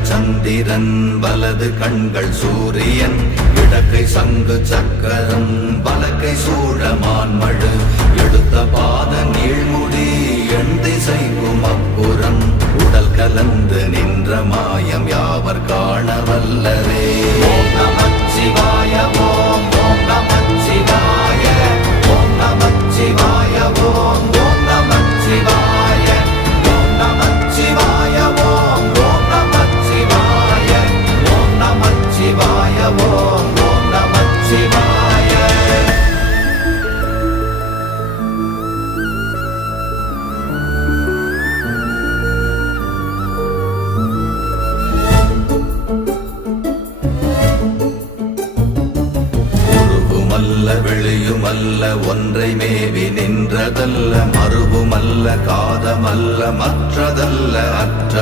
இடங்கள் சந்திரன் வலது கண்கள் சூரியன் இடக்கை சங்கு சக்கரம் வலக்கை சூழமான்மழு எடுத்த பாத நீழ்முடி எண் திசைக்கும் அப்புறம் உடல் கலந்து நின்ற மாயம் யாவர் காண வல்லரே. ஓம் நமச்சிவாய ஓம் ஓம் நமச்சிவாய ஓம் நமச்சிவாய ஓம் ஓம் நமச்சிவாய ஓம் நமச்சிவாய ஓம் ஓம் நமச்சிவாய ஓம் நமச்சிவாய ஓம் ஓம் நமச்சிவாய. வெளியுமல்ல ஒன்றை மேவி நின்றதல்ல மறுவுமல்ல காதமல்ல மற்றதல்ல அற்ற